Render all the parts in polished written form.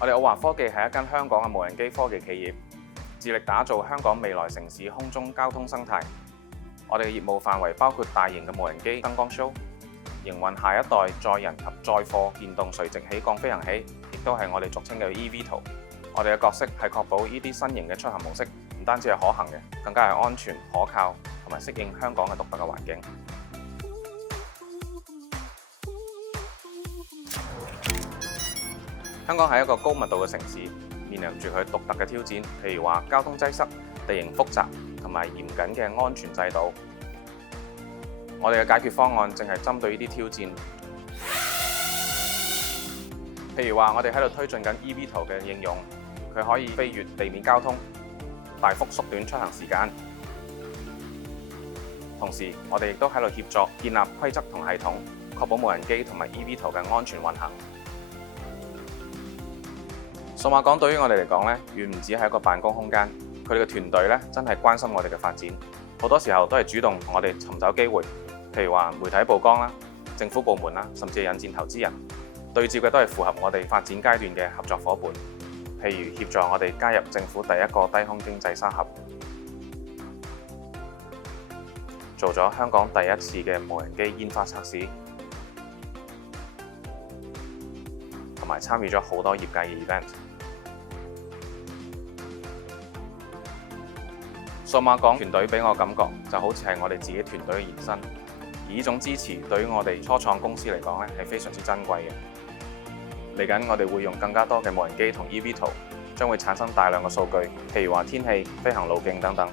我哋奧華科技係一間香港嘅無人機科技企業，致力打造香港未來城市空中交通生態。我哋嘅業務範圍包括大型嘅無人機燈光 show、營運下一代載人及載貨電動垂直起降飛行器，亦都係我哋俗稱嘅 eVTOL。我哋嘅角色係確保呢啲新型嘅出行模式唔單止係可行嘅，更加係安全、可靠同埋適應香港嘅獨特嘅環境。香港係一個高密度嘅城市，面臨住佢獨特嘅挑戰，譬如話交通擠塞、地形複雜同埋嚴謹嘅安全制度。我哋嘅解決方案正係針對呢啲挑戰。譬如話，我哋喺度推進緊 eVTOL 嘅應用，佢可以飛越地面交通，大幅縮短出行時間。同時，我哋亦都喺度協助建立規則同系統，確保無人機同埋 eVTOL 嘅安全運行。數碼港對於我哋嚟講咧，遠唔止係一個辦公空間，佢哋嘅團隊咧真係關心我哋嘅發展，好多時候都係主動同我哋尋找機會，譬如話媒體曝光啦、政府部門啦，甚至係引薦投資人，對接嘅都係符合我哋發展階段嘅合作伙伴，譬如協助我哋加入政府第一個低空經濟沙盒，做咗香港第一次嘅無人機煙花測試，同埋參與咗好多業界嘅 event。數碼港團隊俾我感覺就好似係我哋自己團隊嘅延伸，而呢種支持對於我哋初創公司嚟講咧係非常之珍貴嘅。嚟緊我哋會用更加多嘅無人機同 eVTOL，將會產生大量嘅數據，譬如話天氣、飛行路徑等等。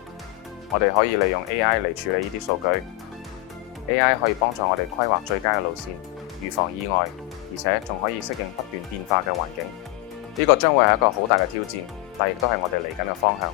我哋可以利用 AI 嚟處理呢啲數據。AI 可以幫助我哋規劃最佳嘅路線，預防意外，而且仲可以適應不斷變化嘅環境。呢個將會係一個好大嘅挑戰，但亦都係我哋嚟緊嘅方向。